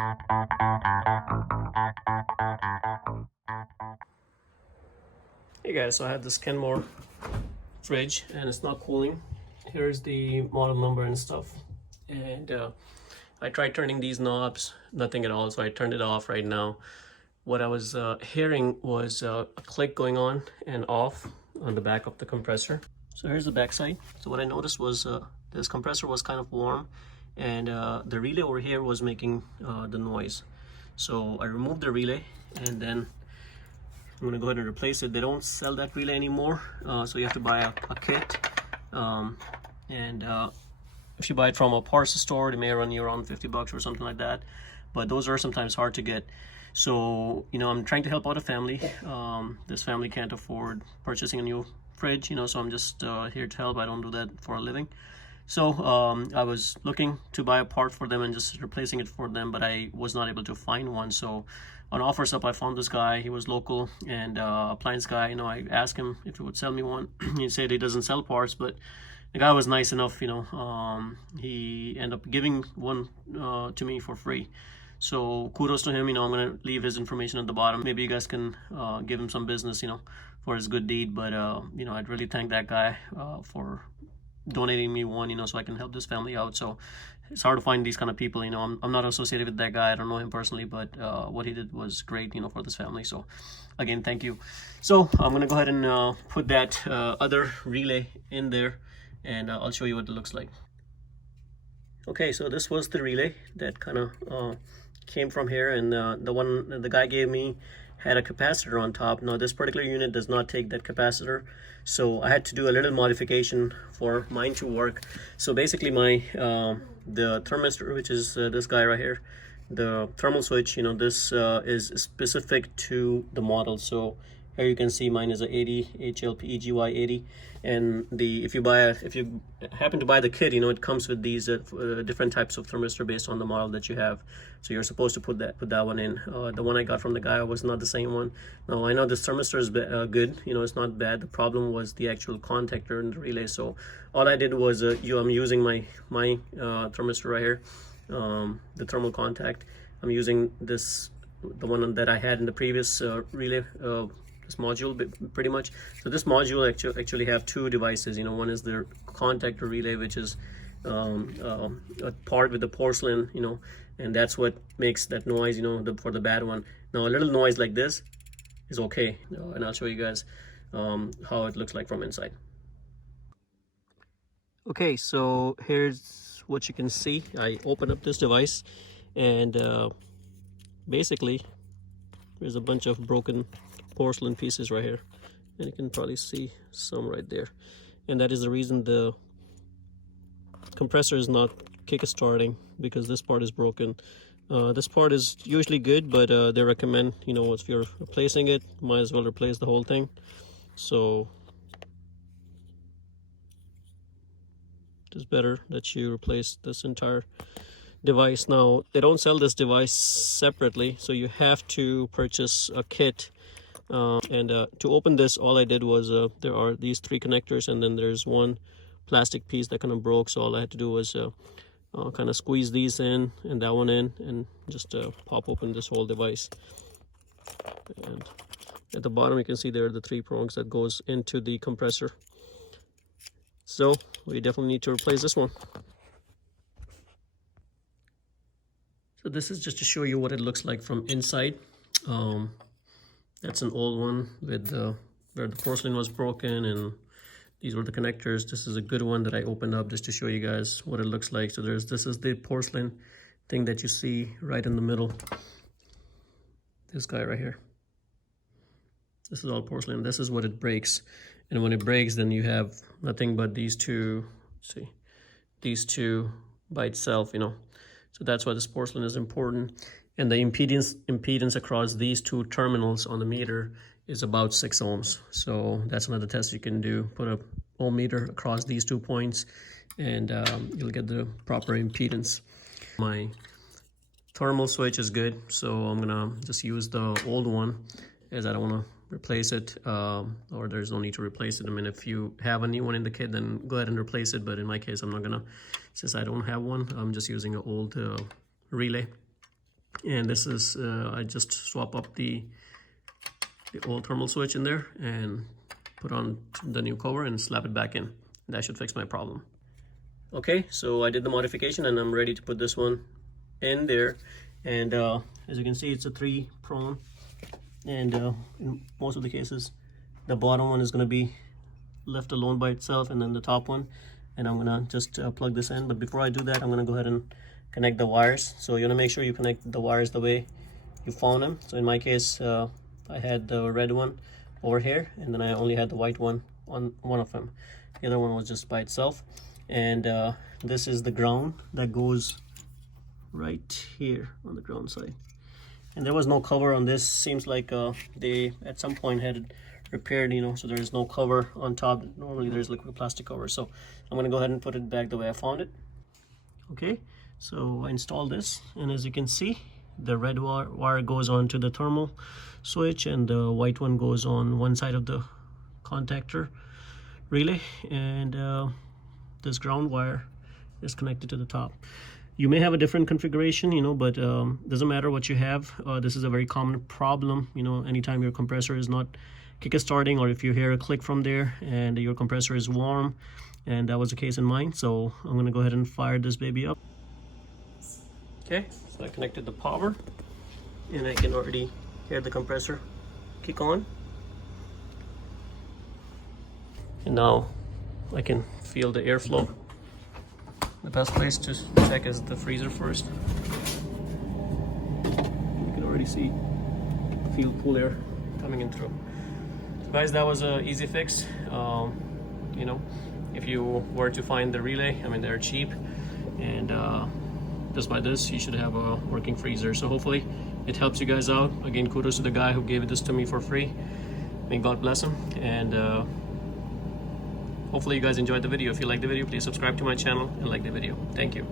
Hey guys, so I have this Kenmore fridge and it's not cooling. Here's the model number and stuff. And I tried turning these knobs, nothing at all, so I turned it off right now. What I was hearing was a click going on and off on the back of the compressor. So here's the back side. So what I noticed was this compressor was kind of warm, and the relay over here was making the noise. So I removed the relay, and then I'm gonna go ahead and replace it. They don't sell that relay anymore, so you have to buy a kit. If you buy it from a parts store, it may run you around 50 bucks or something like that. But those are sometimes hard to get. So, you know, I'm trying to help out a family. This family can't afford purchasing a new fridge, you know, so I'm just here to help. I don't do that for a living. So I was looking to buy a part for them and just replacing it for them, but I was not able to find one. So on Offers Up, I found this guy. He was local and appliance guy. You know, I asked him if he would sell me one. He said he doesn't sell parts, but the guy was nice enough, you know. He ended up giving one to me for free. So kudos to him. You know, I'm gonna leave his information at the bottom. Maybe you guys can give him some business, you know, for his good deed. But you know, I'd really thank that guy for donating me one, you know, so I can help this family out. So it's hard to find these kind of people, you know. I'm not associated with that guy. I don't know him personally, but what he did was great, you know, for this family. So again, thank you. So I'm gonna go ahead and put that other relay in there, and I'll show you what it looks like. Okay, so this was the relay that kind of came from here, and the one that the guy gave me had a capacitor on top. Now this particular unit does not take that capacitor, so I had to do a little modification for mine to work. So basically my the thermistor, which is this guy right here, the thermal switch, you know, this is specific to the model. So here you can see mine is a 80 HLP-EGY 80, and if you happen to buy the kit, you know, it comes with these different types of thermistor based on the model that you have. So you're supposed to put that one in. The one I got from the guy was not the same one. Now I know this thermistor is good, you know, it's not bad. The problem was the actual contactor in the relay. So all I did was I'm using my thermistor right here, the thermal contact. I'm using the one that I had in the previous relay. This module pretty much. So this module actually have two devices, you know. One is the contactor relay, which is a part with the porcelain, you know, and that's what makes that noise, you know, for the bad one. Now a little noise like this is okay, and I'll show you guys how it looks like from inside. Okay, so here's what you can see. I open up this device, and basically there's a bunch of broken porcelain pieces right here, and you can probably see some right there, and that is the reason the compressor is not kick-starting, because this part is broken. This part is usually good, but they recommend, you know, if you're replacing it, might as well replace the whole thing. So it's better that you replace this entire device. Now they don't sell this device separately, so you have to purchase a kit. To open this, all I did was there are these three connectors, and then there's one plastic piece that kind of broke, so all I had to do was kind of squeeze these in and that one in, and just pop open this whole device. And at the bottom you can see there are the three prongs that goes into the compressor. So we definitely need to replace this one. So this is just to show you what it looks like from inside. That's an old one with where the porcelain was broken, and these were the connectors. This is a good one that I opened up just to show you guys what it looks like. So this is the porcelain thing that you see right in the middle. This guy right here. This is all porcelain. This is what it breaks. And when it breaks, then you have nothing but these two, see, these two by itself, you know. So that's why this porcelain is important. And the impedance across these two terminals on the meter is about 6 ohms. So that's another test you can do. Put a ohm meter across these 2 points, and you'll get the proper impedance. My thermal switch is good, so I'm gonna just use the old one, as I don't want to replace it, or there's no need to replace it. I mean, if you have a new one in the kit, then go ahead and replace it. But in my case, I'm not gonna, since I don't have one, I'm just using an old relay. And this is I just swap up the old thermal switch in there and put on the new cover and slap it back in. That should fix my problem. Okay, so I did the modification and I'm ready to put this one in there. And as you can see, it's a 3-prong, and in most of the cases the bottom one is going to be left alone by itself, and then the top one, and I'm gonna just plug this in. But before I do that, I'm gonna go ahead and connect the wires. So you want to make sure you connect the wires the way you found them. So in my case, I had the red one over here, and then I only had the white one on one of them. The other one was just by itself. And this is the ground that goes right here on the ground side. And there was no cover on this. Seems like they at some point had it repaired, you know, so there's no cover on top. Normally there's liquid plastic cover. So I'm gonna go ahead and put it back the way I found it. Okay, so I installed this, and as you can see, the red wire goes on to the thermal switch, and the white one goes on one side of the contactor relay, and this ground wire is connected to the top. You may have a different configuration, you know, but doesn't matter what you have. This is a very common problem, you know, anytime your compressor is not kick-starting, or if you hear a click from there and your compressor is warm, and that was the case in mine. So I'm gonna go ahead and fire this baby up. Okay, so I connected the power, and I can already hear the compressor kick on. And now I can feel the airflow. The best place to check is the freezer first. You can already feel cool air coming in through. So guys, that was an easy fix. You know, if you were to find the relay, I mean, they're cheap, and just by this you should have a working freezer. So hopefully it helps you guys out. Again, kudos to the guy who gave this to me for free. May God bless him. And hopefully you guys enjoyed the video. If you liked the video, please subscribe to my channel and like the video. Thank you.